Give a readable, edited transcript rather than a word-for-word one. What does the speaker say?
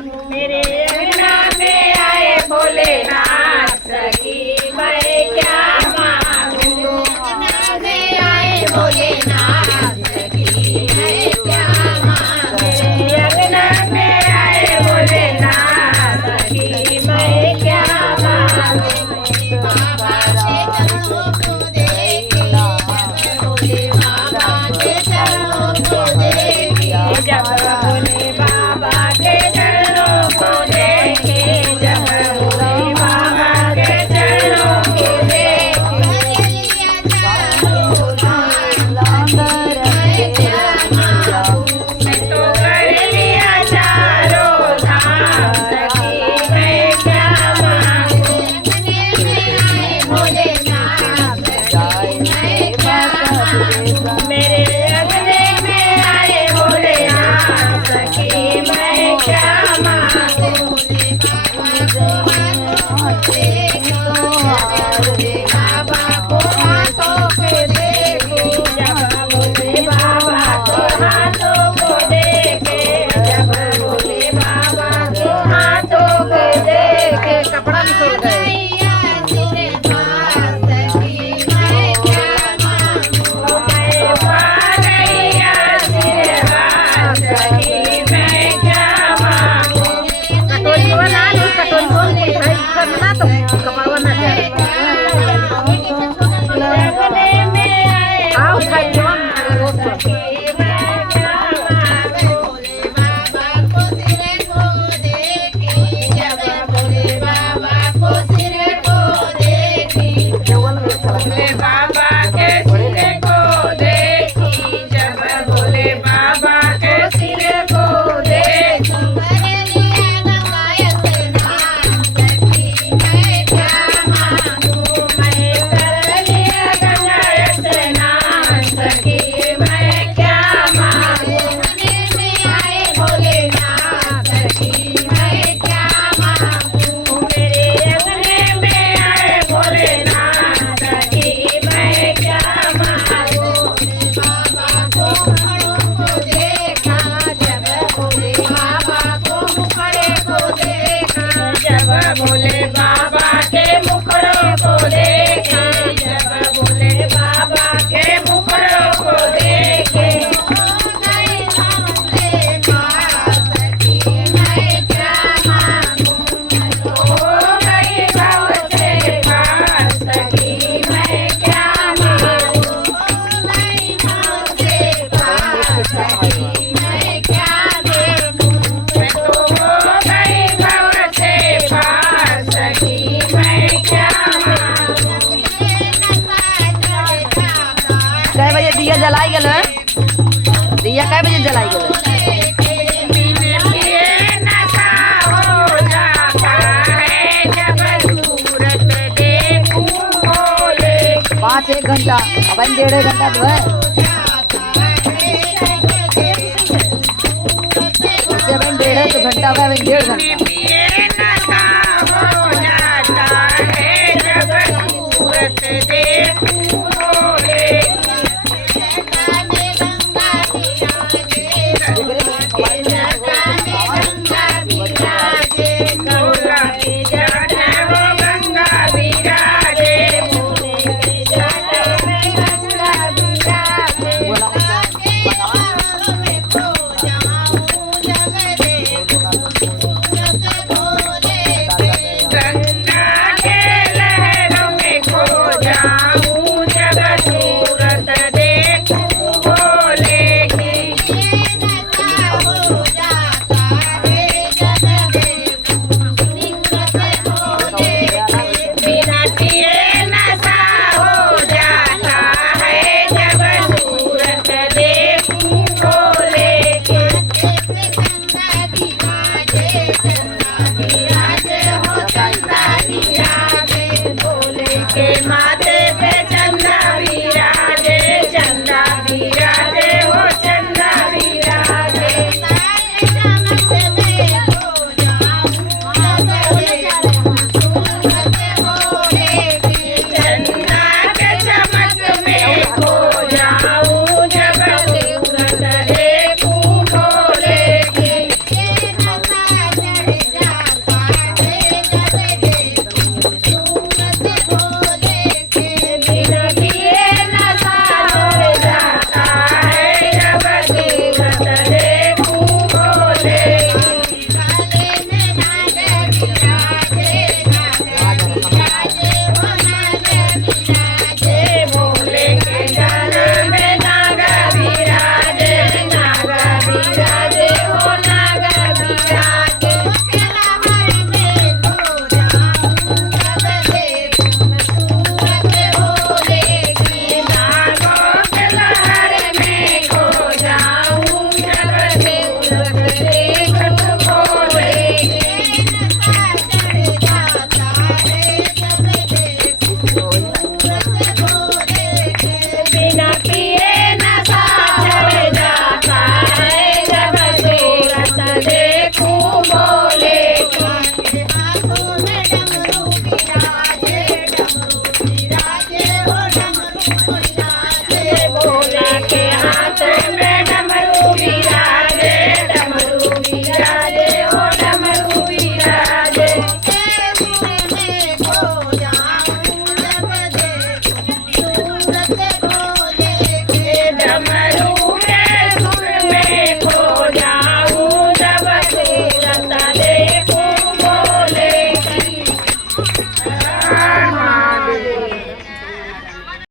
मेरे अंगना में आए भोलेनाथ, सखी मैं क्या मांगू। अंगना में आए भोलेनाथ, सखी मैं क्या मांगू। मेरे अंगना में आए भोलेनाथ, सखी मैं क्या मांगू। बाबा के चरणों को देखे, भोले बाबा के चरणों को देखे, जब भोले बाबा के चरणों को देखे, जब भोले बाबा के चरणों को देखे, मैं तो कर लिया चारों धाम, सखी मैं क्या मांगू। मेरे अंगने में आए भोलेनाथ, सखी मैं क्या मांगू। बाबा को हाथों पे देखे, जब भोले बाबा को हाथों को देखे, जब भोले बाबा को हाथों को देखे, कपड़ा भी खोल गए। भोले बाबा के मुखड़ों को देखे, जब भोले बाबा के मुखड़ों को देखे, मैं क्या मांगू। हो गई भाव से पार, सखी मैं क्या मांगू। सखी मैं क्या मांगू। मैं तो हो गई भाव से पार, सखी मैं क्या मांगू। कै बजे दिया जलाई गेल है? दिया कै बजे जलाई गेल है? बिन पिए नशा हो जाता है, जब सूरत देखूं भोले। 5-1 घंटा, अब 1.5 घंटा जो है, जब 1.5 तो घंटा हुआ, 1.5 घंटा। पिए नशा हो जाता है, जब सूरत देखूं भोले। गंगा में जाना हो गंगा विराजे, भोले के जाना में गंगा विराजे। गंगा के लहरों में खो जाऊं, जब सूरत देखूं भोले की। बिना पिए नशा हो जाता है, जब सूरत देखूं भोले की।